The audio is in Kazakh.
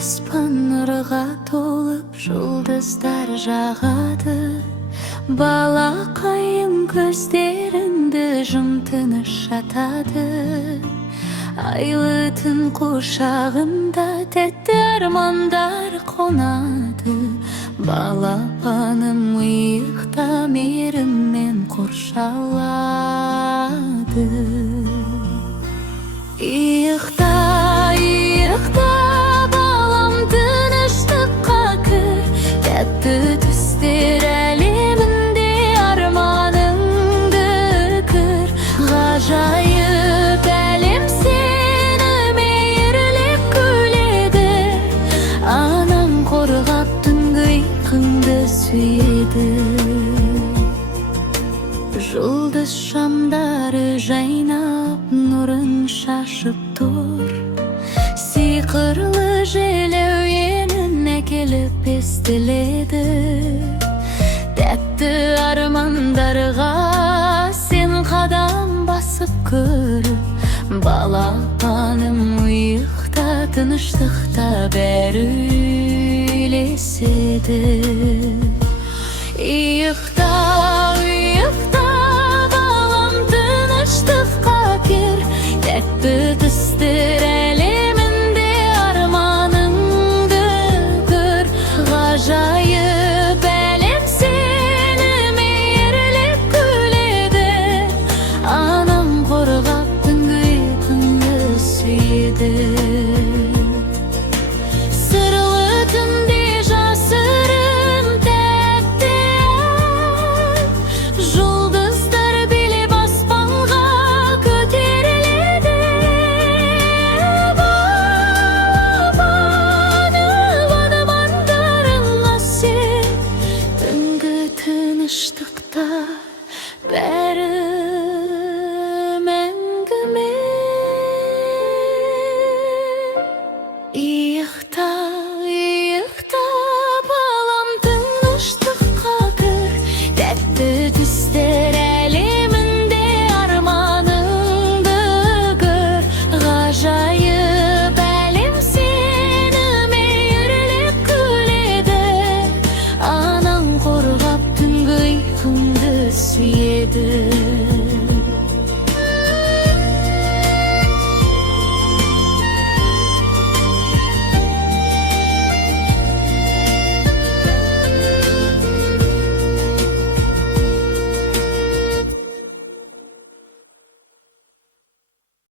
аспан нұрға толып жұлдыздар жағады. Балақайың көздеріңді жұм тыныш жатады. Айлы түн құшағында тәтті армандар қонады. Балапаным иықта мейіріммен қоршалады. Иықта, иықта балам, тыныштыққа кір. Тәтті түстер әлемінде арманыңды кір. Ғажайып әлем сені мейірлеп күледі. Анаң қорғап түнгі ұйқыңды сүйеді. Жұлдыз шамдары жайнап нұрын шашып тұр. Сиқырлы жел әуенін әкеліп естіледі. Тәтті армандарға сен қадам басып көріп, балапаным ұйықта, тыныштықта бәрі үйлеседі. Иықта, иықта балам, тыныштыққа кір. Тәтті түстер әлемінде арманыңды көр. Ғажайып әлем сені мейірлеп күледі. Анам қорғап түнгі ұйқыңды сүйеді. Сырлы түнде жасырын тәтті ән, жұлдыздар билеп аспанға көтеріледі. Балапаным армандарыңа сен, түнгі тыныштықта бәрі мәңгіме. Иықта,